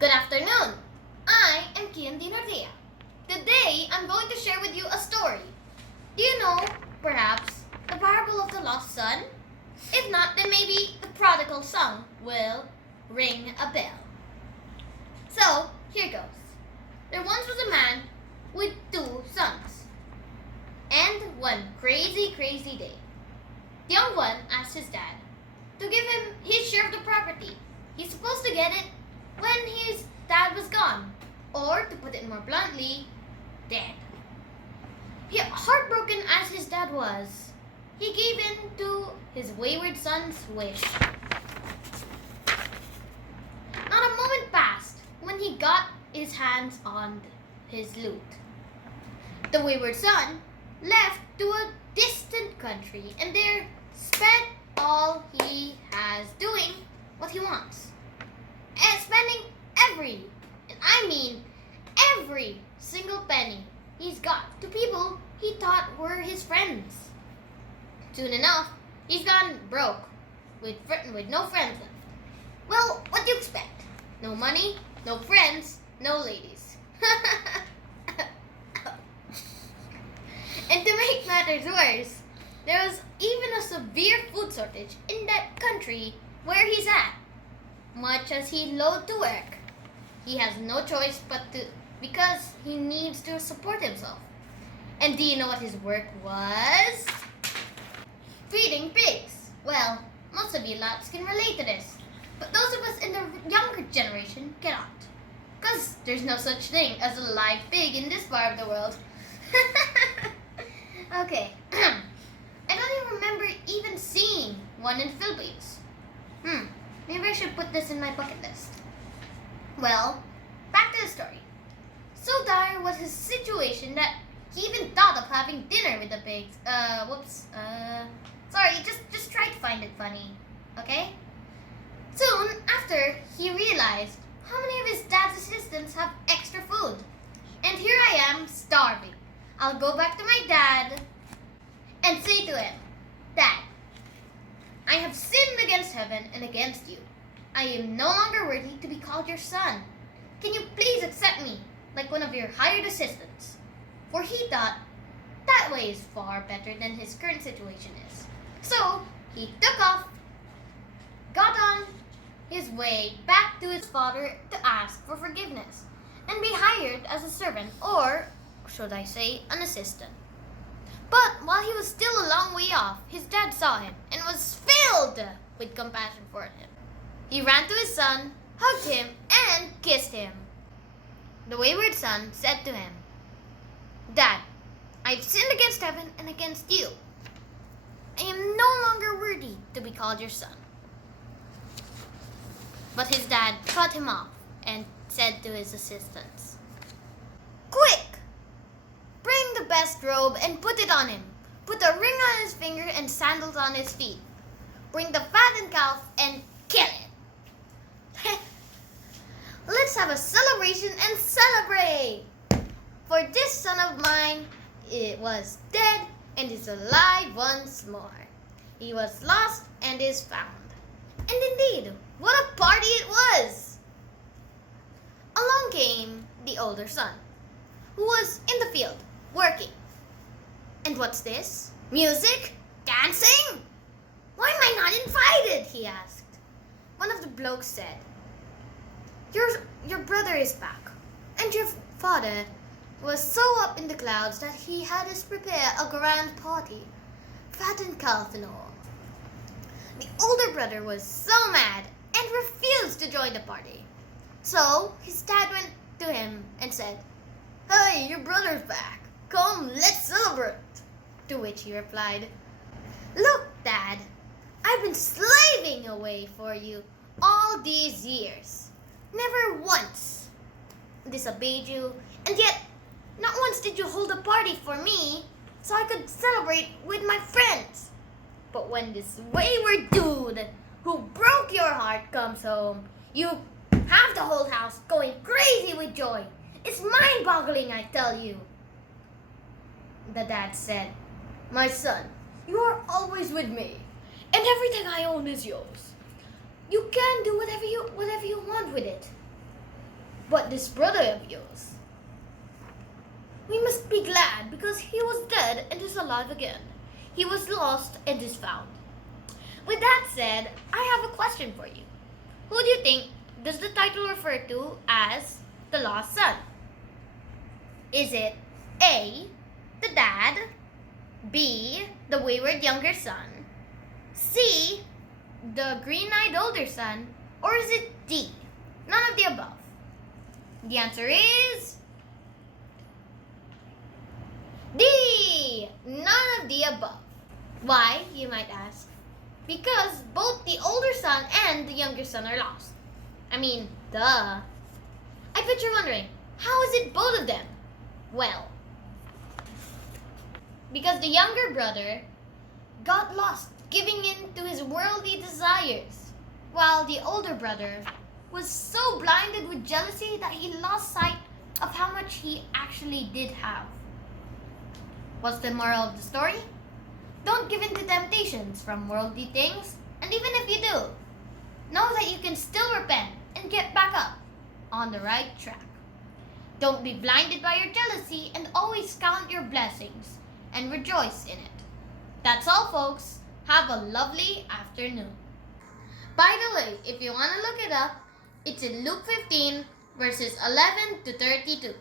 Good afternoon. I am Kian Dinardea. Today, I'm going to share with you a story. Do you know, perhaps, the parable of the lost son? If not, then maybe the prodigal son will ring a bell. So, here goes. There once was a man with two sons. And one crazy day, the young one asked his dad to give him his share of the property. He's supposed to get it when his dad was gone, or to put it more bluntly, dead. Heartbroken as his dad was, he gave in to his wayward son's wish. Not a moment passed when he got his hands on his loot. The wayward son left to a distant country and there spent all he has doing what he wants. And spending every single penny he's got to people he thought were his friends. Soon enough, he's gone broke with no friends left. Well, what do you expect? No money, no friends, no ladies. And to make matters worse, there was even a severe food shortage in that country where he's at. Much as he loathed to work, he has no choice because he needs to support himself. And do you know what his work was? Feeding pigs. Well, most of you lots can relate to this, but those of us in the younger generation cannot. Because there's no such thing as a live pig in this part of the world. Okay. I don't even remember even seeing one in the Philippines. Maybe I should put this in my bucket list. Well, back to the story. So dire was his situation that he even thought of having dinner with the pigs. Sorry, just try to find it funny, okay? Soon after, he realized how many of his dad's assistants have extra food. And here I am, starving. I'll go back to my dad and say to him, Dad, I have sinned against heaven and against you. I am no longer worthy to be called your son. Can you please accept me like one of your hired assistants? For he thought that way is far better than his current situation is. So he took off, got on his way back to his father to ask for forgiveness and be hired as a servant, or should I say an assistant. But while he was still a long way off, his dad saw him and was filled with compassion for him. He ran to his son, hugged him, and kissed him. The wayward son said to him, Dad, I've sinned against heaven and against you. I am no longer worthy to be called your son. But his dad cut him off and said to his assistants, Quick! Bring the best robe and put it on him. Put a ring on his finger and sandals on his feet. Bring the fattened calf and kill it. Let's have a celebration and celebrate. For this son of mine, it was dead and is alive once more. He was lost and is found. And indeed, what a party it was! Along came the older son, who was in the field, working. And what's this? Music? Dancing? Why am I not invited? He asked. One of the blokes said, Your brother is back, and your father was so up in the clouds that he had us prepare a grand party, fattened calf and all. The older brother was so mad and refused to join the party. So his dad went to him and said, Hey, your brother's back. Come, let's celebrate. To which he replied, Look, Dad, I've been slaving away for you all these years. Never once disobeyed you, and yet not once did you hold a party for me so I could celebrate with my friends. But when this wayward dude who broke your heart comes home, you have the whole house going crazy with joy. It's mind-boggling, I tell you. The dad said, My son, you are always with me, and everything I own is yours. You can do whatever you want with it. But this brother of yours, we must be glad because he was dead and is alive again. He was lost and is found. With that said, I have a question for you. Who do you think does the title refer to as the lost son? Is it A, the dad, B, the wayward younger son, C, the green-eyed older son, or is it D, none of the above? The answer is D, none of the above. Why, you might ask? Because both the older son and the younger son are lost. I mean, duh. I bet you're wondering, how is it both of them? Well, because the younger brother got lost giving in to his worldly desires, while the older brother was so blinded with jealousy that he lost sight of how much he actually did have. What's the moral of the story? Don't give in to temptations from worldly things, and even if you do, know that you can still repent and get back up on the right track. Don't be blinded by your jealousy and always count your blessings and rejoice in it. That's all, folks. Have a lovely afternoon. By the way, if you want to look it up, it's in Luke 15 verses 11 to 32.